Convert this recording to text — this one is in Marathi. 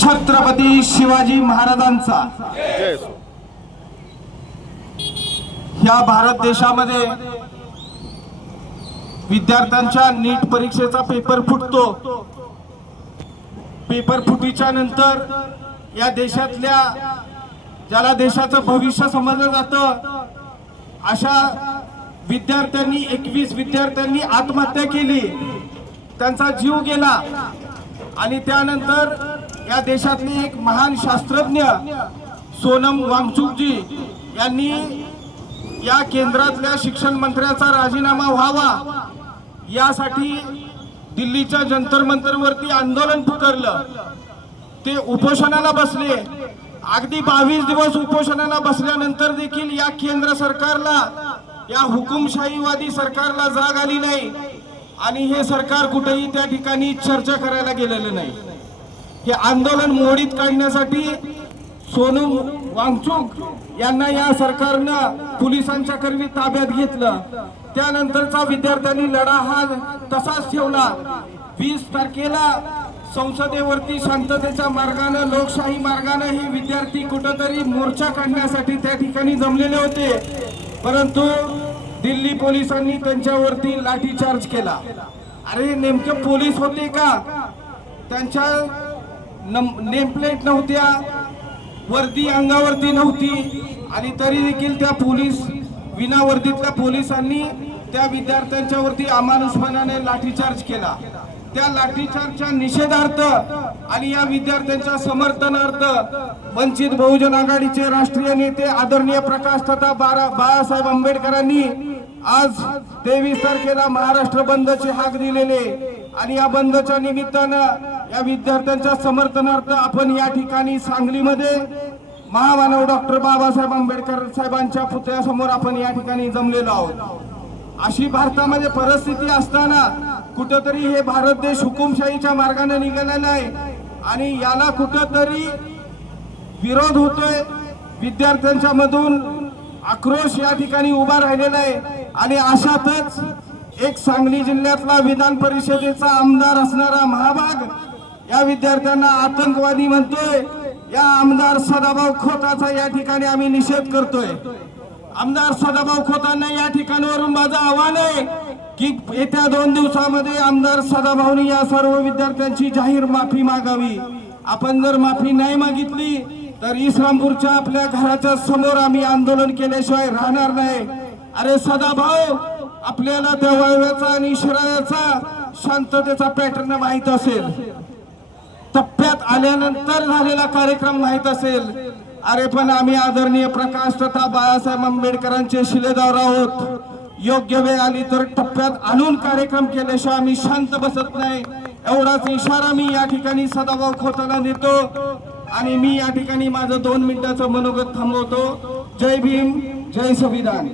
छत्रपती शिवाजी महाराजांचा ह्या भारत देशामध्ये विद्यार्थ्यांच्या नीट परीक्षेचा पेपर फुटतो। पेपर फुटीच्या नंतर या देशातल्या ज्याला देशाचं भविष्य समजलं जातं अशा विद्यार्थ्यांनी 21 विद्यार्थ्यांनी आत्महत्या केली, त्यांचा जीव गेला। आणि त्यानंतर या देशातले एक महान शास्त्रज्ञ सोनम वांगचुकजी यांनी या केंद्रातल्या शिक्षण मंत्र्याचा राजीनामा व्हावा यासाठी दिल्लीच्या जंतर मंतरवरती आंदोलन पुकारलं। ते उपोषणाला बसले। अगदी 22 दिवस उपोषणाला बसल्यानंतर देखील या केंद्र सरकारला, या हुकुमशाहीवादी सरकारला जाग आली नाही आणि हे सरकार कुठेही त्या ठिकाणी चर्चा करायला गेलेलं नाही। हे आंदोलन मोडीत काढण्यासाठी सोनम वांगचुक यांना या सरकारनं पोलिसांच्या करवी ताब्यात घेतलं। त्यानंतरचा विद्यार्थ्यांनी लढा हा तसाच ठेवला। 20 तारखेला संसदेवरती शांततेच्या मार्गाने, लोकशाही मार्गाने हे विद्यार्थी कुठेतरी मोर्चा काढण्यासाठी त्या ठिकाणी जमलेले होते, परंतु दिल्ली पोलिसांनी त्यांच्यावरती लाठीचार्ज केला। अरे नेमके पोलीस होते का? त्यांच्या नेमप्लेट नव्हत्या, वर्दी अंगावरती नव्हती आणि तरी देखील त्या पोलीस विना वर्दीतल्या पोलिसांनी त्या विद्यार्थ्यांच्या वरती अमानुषपणाने लाठीचार्ज केला। त्या लाठीचार्जच्या निषेधार्थ आणि या विद्यार्थ्यांच्या समर्थनार्थ वंचित बहुजन आघाडीचे राष्ट्रीय नेते आदरणीय प्रकाश तथा बाळासाहेब आंबेडकरांनी आज 23 तारखेला महाराष्ट्र बंदची हाक दिलेले आणि या बंदच्या निमित्तानं या विद्यार्थ्यांच्या समर्थनार्थ आपण या ठिकाणी सांगलीमध्ये महामानव डॉक्टर बाबासाहेब आंबेडकर साहेबांच्या पुतळ्यासमोर आपण या ठिकाणी जमलेलो आहोत। अशी भारतामध्ये परिस्थिती असताना कुठेतरी हे भारत देश हुकुमशाहीच्या मार्गाने निघालेला आहे आणि याला कुठेतरी विरोध होतोय। विद्यार्थ्यांच्या मधून आक्रोश या ठिकाणी उभा राहिलेला आहे आणि अशातच एक सांगली जिल्ह्यातला विधान परिषदेचा आमदार असणारा महाभाग या विद्यार्थ्यांना आतंकवादी म्हणतोय। या आमदार सदाभाऊ खोताचा या ठिकाणी आम्ही निषेध करतोय। आमदार सदाभाऊ खोतांना या ठिकाणावरून माझं आव्हान आहे की येत्या 2 दिवसामध्ये आमदार सदाभाऊनी या सर्व विद्यार्थ्यांची जाहीर माफी मागावी। आपण जर माफी नाही मागितली तर इस्लामपूरच्या आपल्या घराच्या समोर आम्ही आंदोलन केल्याशिवाय राहणार नाही। अरे सदाभाऊ, आपल्याला त्या वळव्याचा आणि शिराळ्याचा शांततेचा पॅटर्न माहित असेल, टप्प्यात आल्यानंतर झालेला कार्यक्रम माहित असेल। अरे पण आम्ही आदरणीय प्रकाश तथा बाळासाहेब आंबेडकरांचे शिलेदार आहोत। योग्य वेळ आली तर टप्प्यात आणून कार्यक्रम केल्याशिवाय आम्ही शांत बसत नाही, एवढाच इशारा मी या ठिकाणी सदाभाऊ खोताला देतो आणि मी या ठिकाणी माझं 2 मिनिटाचं मनोगत थांबवतो। जय भीम, जय संविधान।